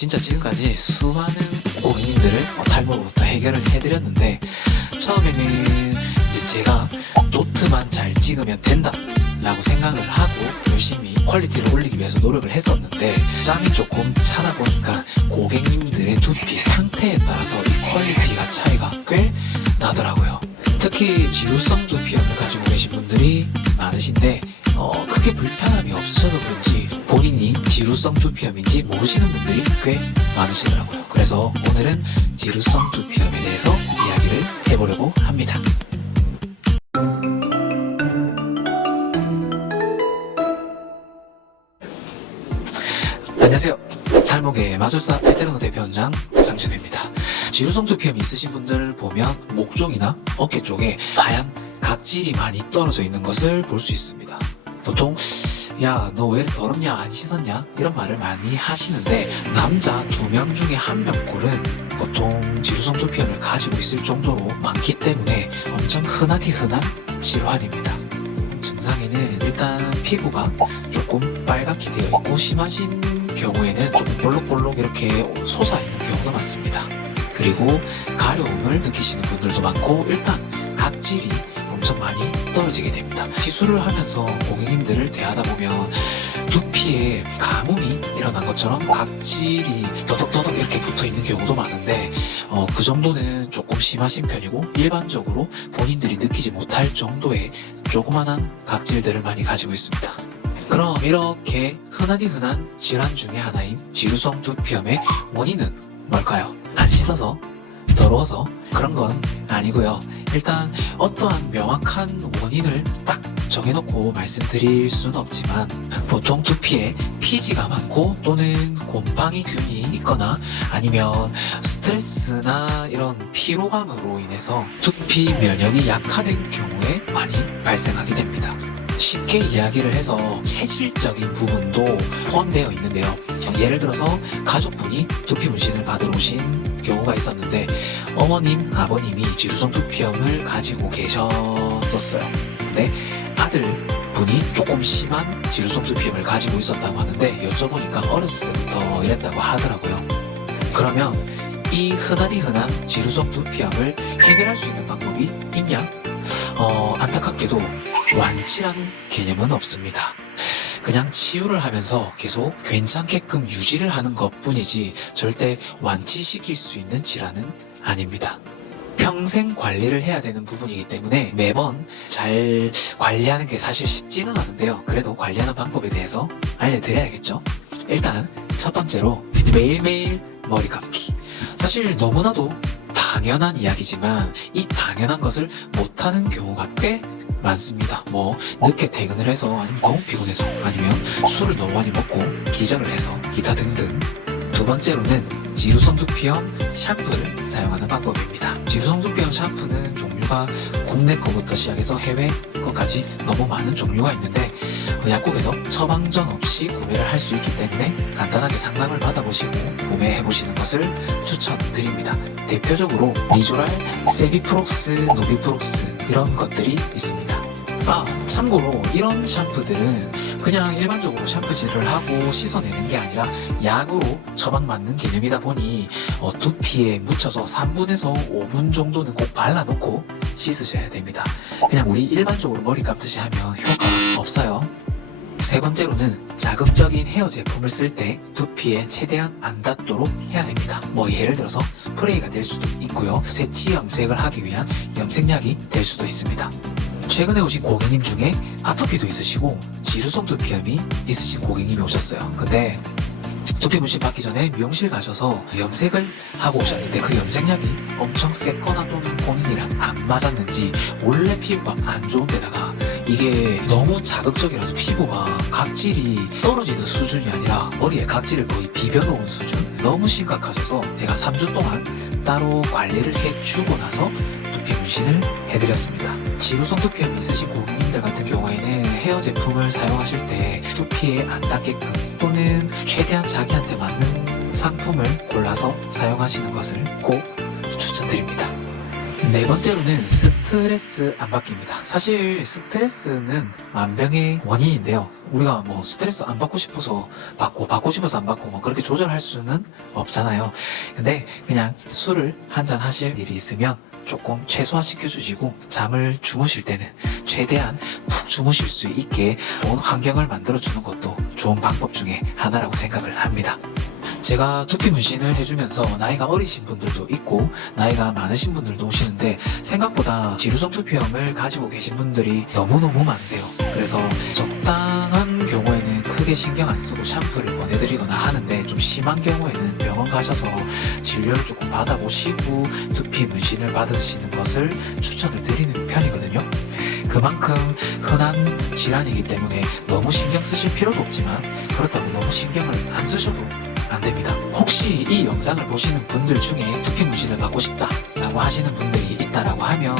진짜 지금까지 수많은 고객님들을 탈모로부터 해결을 해드렸는데, 처음에는 이제 제가 노트만 잘 찍으면 된다 라고 생각을 하고 열심히 퀄리티를 올리기 위해서 노력을 했었는데, 짬이 조금 차다 보니까 고객님들의 두피 상태에 따라서 이 퀄리티가 차이가 꽤 나더라고요. 특히 지루성 두피염을 가지고 계신 분들이 많으신데 크게 불편함이 없으셔서 그런지 본인이 지루성 두피염인지 모르시는 분들이 꽤 많으시더라고요. 그래서 오늘은 지루성 두피염에 대해서 이야기를 해보려고 합니다. 안녕하세요. 탈모계 마술사 에테르노 대표원장 장준혜입니다. 지루성 두피염이 있으신 분들을 보면 목 쪽이나 어깨 쪽에 하얀 각질이 많이 떨어져 있는 것을 볼 수 있습니다. 보통 야, 너 왜 이렇게 더럽냐, 안 씻었냐, 이런 말을 많이 하시는데, 남자 2명 중에 1명 꼴은 보통 지루성 두피염을 가지고 있을 정도로 많기 때문에 엄청 흔하디 흔한 질환입니다. 증상에는 일단 피부가 조금 빨갛게 되어 있고, 심하신 경우에는 조금 볼록볼록 이렇게 솟아있는 경우도 많습니다. 그리고 가려움을 느끼시는 분들도 많고, 일단 각질이 엄청 많이 떨어지게 됩니다. 시술을 하면서 고객님들을 대하다 보면 두피에 가뭄이 일어난 것처럼 각질이 더덕더덕 이렇게 붙어 있는 경우도 많은데, 그 정도는 조금 심하신 편이고, 일반적으로 본인들이 느끼지 못할 정도의 조그만한 각질들을 많이 가지고 있습니다. 그럼 이렇게 흔하디 흔한 질환 중에 하나인 지루성 두피염의 원인은 뭘까요? 안 씻어서? 더러워서? 그런 건 아니고요. 일단 어떠한 명확한 원인을 딱 정해놓고 말씀드릴 수는 없지만, 보통 두피에 피지가 많고 또는 곰팡이균이 있거나 아니면 스트레스나 이런 피로감으로 인해서 두피 면역이 약화된 경우에 많이 발생하게 됩니다. 쉽게 이야기를 해서 체질적인 부분도 포함되어 있는데요. 예를 들어서 가족분이 두피 문신을 받으러 오신 경우가 있었는데, 어머님, 아버님이 지루성 두피염을 가지고 계셨었어요. 근데 아들분이 조금 심한 지루성 두피염을 가지고 있었다고 하는데, 여쭤보니까 어렸을 때부터 이랬다고 하더라고요. 그러면 이 흔하디 흔한 지루성 두피염을 해결할 수 있는 방법이 있냐? 안타깝게도 완치라는 개념은 없습니다. 그냥 치유를 하면서 계속 괜찮게끔 유지를 하는 것뿐이지 절대 완치시킬 수 있는 질환은 아닙니다. 평생 관리를 해야 되는 부분이기 때문에 매번 잘 관리하는 게 사실 쉽지는 않은데요. 그래도 관리하는 방법에 대해서 알려드려야겠죠. 일단 첫 번째로 매일매일 머리 감기. 사실 너무나도 당연한 이야기지만 이 당연한 것을 못하는 경우가 꽤 많습니다. 늦게 퇴근을 해서, 아니면 너무 피곤해서, 아니면 술을 너무 많이 먹고 기절을 해서, 기타 등등. 두 번째로는 지루성 두피염 샴푸를 사용하는 방법입니다. 지루성 두피염 샴푸는 종류가 국내 거부터 시작해서 해외 것까지 너무 많은 종류가 있는데, 약국에서 처방전 없이 구매를 할 수 있기 때문에 간단하게 상담을 받아보시고 구매해보시는 것을 추천드립니다. 대표적으로 니조랄, 세비프록스, 노비프록스 이런 것들이 있습니다. 참고로 이런 샴푸들은 그냥 일반적으로 샴푸질을 하고 씻어내는 게 아니라 약으로 처방받는 개념이다 보니 두피에 묻혀서 3분에서 5분 정도는 꼭 발라놓고 씻으셔야 됩니다. 그냥 우리 일반적으로 머리 감듯이 하면 효과 없어요. 세 번째로는 자극적인 헤어 제품을 쓸 때 두피에 최대한 안 닿도록 해야 됩니다. 예를 들어서 스프레이가 될 수도 있고요. 세치 염색을 하기 위한 염색약이 될 수도 있습니다. 최근에 오신 고객님 중에 아토피도 있으시고 지루성 두피염이 있으신 고객님이 오셨어요. 근데 두피 문신 받기 전에 미용실 가셔서 염색을 하고 오셨는데, 그 염색약이 엄청 셌거나 또는 본인이랑 안 맞았는지 원래 피부가 안 좋은 데다가 이게 너무 자극적이라서 피부가 각질이 떨어지는 수준이 아니라 머리에 각질을 거의 비벼놓은 수준, 너무 심각하셔서 제가 3주 동안 따로 관리를 해주고 나서 두피 문신을 해드렸습니다. 지루성 두피염이 있으신 고객님들 같은 경우에는 헤어 제품을 사용하실 때 두피에 안 닿게끔 또는 최대한 자기한테 맞는 상품을 골라서 사용하시는 것을 꼭 추천드립니다. 네 번째로는 스트레스 안 받기입니다. 사실 스트레스는 만병의 원인인데요. 우리가 뭐 스트레스 안 받고 싶어서 받고 싶어서 안 받고 뭐 그렇게 조절할 수는 없잖아요. 근데 그냥 술을 한잔 하실 일이 있으면 조금 최소화시켜 주시고 잠을 주무실 때는 최대한 푹 주무실 수 있게 좋은 환경을 만들어 주는 것도 좋은 방법 중에 하나라고 생각을 합니다. 제가 두피 문신을 해주면서 나이가 어리신 분들도 있고 나이가 많으신 분들도 오시는데 생각보다 지루성 두피염을 가지고 계신 분들이 너무너무 많으세요. 그래서 적당한 경우에는 크게 신경 안 쓰고 샴푸를 권해드리거나 하는데 좀 심한 경우에는 병원 가셔서 진료를 조금 받아보시고 두피 문신을 받으시는 것을 추천을 드리는 편이거든요. 그만큼 흔한 질환이기 때문에 너무 신경 쓰실 필요도 없지만 그렇다고 너무 신경을 안 쓰셔도 안 됩니다. 혹시 이 영상을 보시는 분들 중에 두피 문신을 받고 싶다라고 하시는 분들이 있다라고 하면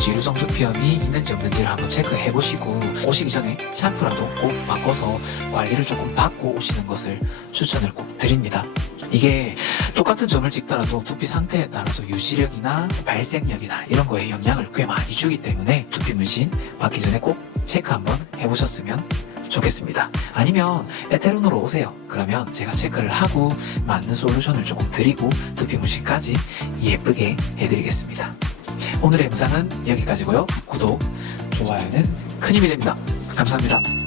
지루성 두피염이 있는지 없는지를 한번 체크해 보시고 오시기 전에 샴푸라도 꼭 바꿔서 관리를 조금 받고 오시는 것을 추천을 꼭 드립니다. 이게 똑같은 점을 찍더라도 두피 상태에 따라서 유지력이나 발색력이나 이런 거에 영향을 꽤 많이 주기 때문에 두피 문신 받기 전에 꼭 체크 한번 해보셨으면 좋겠습니다. 아니면 에테르노로 오세요. 그러면 제가 체크를 하고 맞는 솔루션을 조금 드리고 두피 문신까지 예쁘게 해드리겠습니다. 오늘의 영상은 여기까지고요. 구독, 좋아요는 큰 힘이 됩니다. 감사합니다.